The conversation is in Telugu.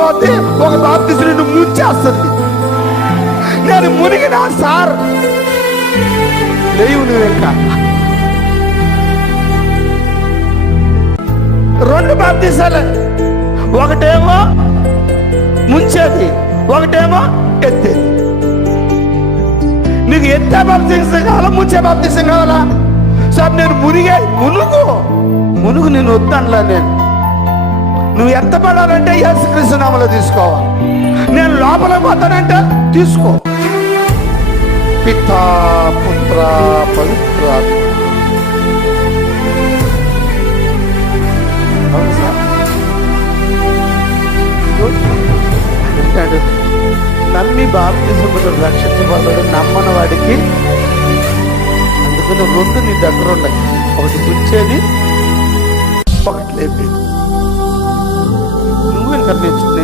పోతే ఒక బాప్తిసం నిన్ను ముంచేస్తుంది. నేను మునిగినా సార్ లేవు నువ్వు ఇంకా. 2 బాప్తిసాలు, ఒకటేమో ముంచేది, ఒకటేమో ఎత్తేది. నీకు ఎత్తే బాప్తిసం కావాలా, ముంచే బాప్తిసం కావాలా? సార్ నేను మునుగు నేను వద్దనలా. నువ్వు ఎంత పడాలంటే యేసుక్రీస్తు నామములో తీసుకోవాలి. నేను లోపల పోతానంటే తీసుకో. పితా పుత్ర పవిత్ర అంటాడు, నమ్మి బాప్తిసం పొందువాడు రక్షించబడ్డాడు, నమ్మని వాడికి. అందుకని 2 నీ దగ్గర ఉన్నాయి, ఒకటి ముంచేది, ఒకటి లేపేది. నువ్వు ఇంకా